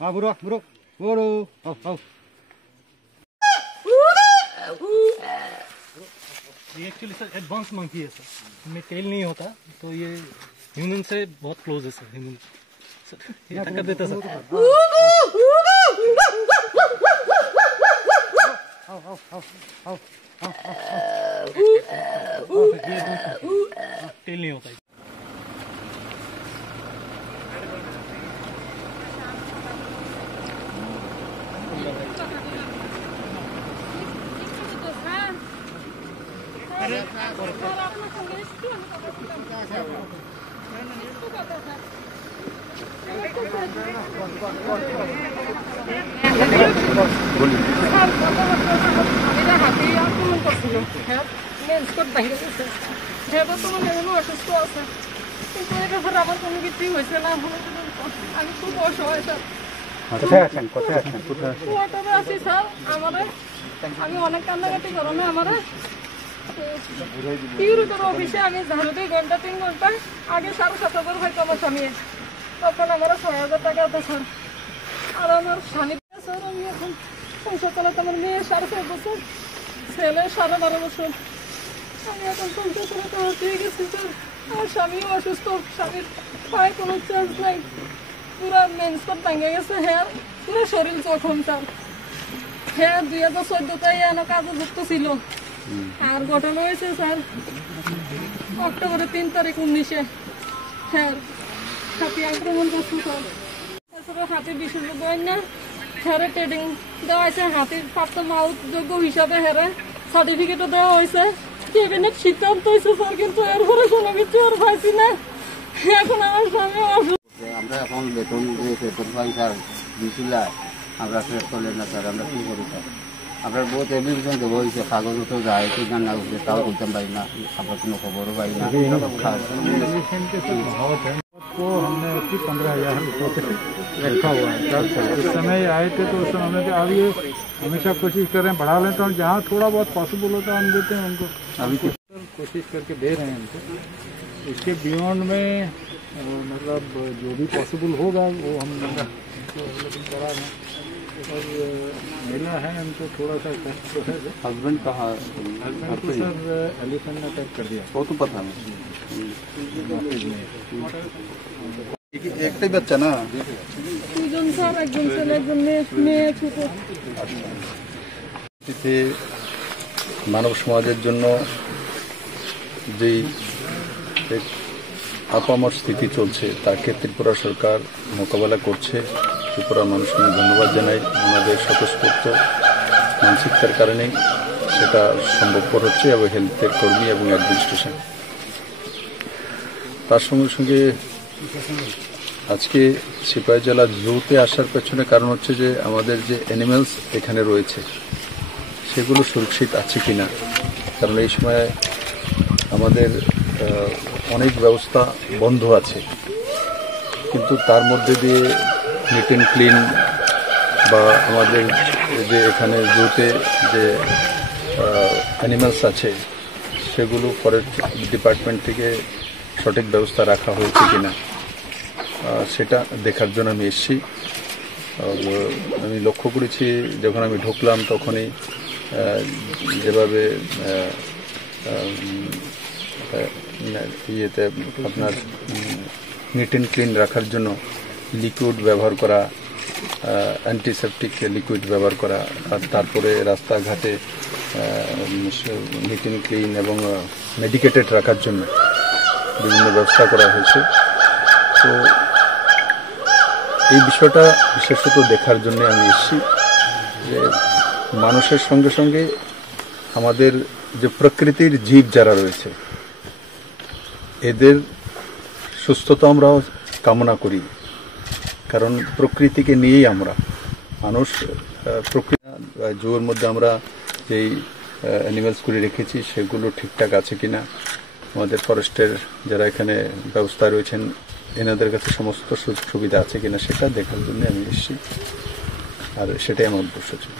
हाँ बुरो बुरो बुरो आओ आओ ये एक्चुअली सर एडवांस मंकी है सर, इनमें तेल नहीं होता तो ये ह्यूमन से बहुत क्लोज है सर। ह्यूमन सर ये टक्कर देता सर। तेल नहीं होता। অনেক কান্নাকাটি করো আমার ইউরোপের অফিসে আমি ঝাড়ু 2 ঘন্টা 3 ঘন্টা আগে 7,500 হয়তো আমার স্বামী, তখন আমার 6,000 টাকা হতো স্যার। আর আমার স্বামী স্যার আমি এখন সংসার চালাতে, আমার মেয়ে 6.5 বছর, ছেলে 12.5 বছর। আমি এখন সংসার চালাতে হয়ে গেছি স্যার। আমার স্বামীও অসুস্থ, স্বামীর পায়ে কোনো চান্স নাই, পুরা মেন্সপট ভেঙে গেছে, হ্যাঁ পুরো শরীর জখম স্যার। হ্যাঁ 2014-তে এনে কাজে যুক্ত ছিল। আর ঘটনা হয়েছে স্যার অক্টোবরের 3 তারিখ 19-এ হ্যাঁ হাতি আক্রমণ করছে স্যার। তারপরে হাতির বিশেষজ্ঞ না হ্যারে ট্রেডিং দেওয়া হয়েছে, হাতির প্রাপ্ত মাউথ যোগ্য হিসাবে হ্যারে সার্টিফিকেটও দেওয়া হয়েছে, ক্যাবিনেট সিদ্ধান্ত হয়েছে স্যার। কিন্তু এরপরে কোনো কিছু আর পাইছি না। এখন আমার স্বামী অসুস্থ। আমরা এখন বেতন পাই স্যার, দিছিলা আমরা শেষ করলেন না স্যার, আমরা কি করি স্যার? আপনার বহুত এপ্লিকেশন দেবো হয়েছে, কাগজ তো যায় ঠিক না উঠলে তাও করতাম পারি না, আপনার কোনো খবরও পাই না। को हमने 15,000 रुपये रखा हुआ है। इस समय आए थे तो उस समय हमने कहा अब ये हमेशा कोशिश कर रहे हैं बढ़ा लें, तो जहाँ थोड़ा बहुत पॉसिबल होता है हम देते हैं उनको। अभी कोशिश करके दे रहे हैं उनको। इसके बियॉन्ड में मतलब जो भी पॉसिबल होगा वो हम उनको अवेलेबल करा दें। और महिला है उनको थोड़ा सा कष्ट तो है। हस्बैंड कहाँ? हस्बैंड को सर एलिफेंट ने अटैक कर दिया। वो तो पता नहीं। একটাই বাচ্চা না? দুজন স্যার, একজন ছেলে একজন মেয়ে ছোট। মানব সমাজের জন্য যেই আপামর স্থিতি চলছে তাকে ত্রিপুরা সরকার মোকাবেলা করছে। ত্রিপুরার মানুষকে আমি ধন্যবাদ জানাই। ওনাদের স্বতঃস্ফূর্ত মানসিকতার কারণেই সেটা সম্ভবপর হচ্ছে, এবং হেলথের কর্মী এবং অ্যাডমিনিস্ট্রেশন। তার সঙ্গে সঙ্গে আজকে সিপাহী জেলা জুতে আসার পেছনে কারণ হচ্ছে যে আমাদের যে অ্যানিমেলস এখানে রয়েছে সেগুলো সুরক্ষিত আছে কিনা। কারণ এই সময় আমাদের অনেক ব্যবস্থা বন্ধ আছে, কিন্তু তার মধ্যে দিয়ে নিট অ্যান্ড ক্লিন বা আমাদের যে এখানে জুতে যে অ্যানিমেলস আছে সেগুলো ফরেস্ট ডিপার্টমেন্ট থেকে সঠিক ব্যবস্থা রাখা হয়েছে কিনা সেটা দেখার জন্য আমি এসেছি। আমি লক্ষ্য করেছি যখন আমি ঢুকলাম তখনই যেভাবে ইয়েতে আপনার নিট অ্যান্ড ক্লিন রাখার জন্য লিকুইড ব্যবহার করা, অ্যান্টিসেপটিক লিকুইড ব্যবহার করা, আর তারপরে রাস্তাঘাটে নিট অ্যান্ড ক্লিন এবং মেডিকেটেড রাখার জন্য বিভিন্ন ব্যবস্থা করা হয়েছে। তো এই বিষয়টা বিশেষত দেখার জন্য আমি এসেছি যে মানুষের সঙ্গে সঙ্গে আমাদের যে প্রকৃতির জীব যারা রয়েছে এদের সুস্থতা আমরাও কামনা করি, কারণ প্রকৃতিকে নিয়েই আমরা মানুষ। প্রকৃতি জুয়ের মধ্যে আমরা যেই অ্যানিমেলসগুলি রেখেছি সেগুলো ঠিকঠাক আছে কিনা, আমাদের ফরেস্টের যারা এখানে ব্যবস্থায় রয়েছেন এনাদের কাছে সমস্ত সুযোগ সুবিধা আছে কিনা সেটা দেখার জন্য আমি এসেছি, আর সেটাই আমার উদ্দেশ্য ছিল।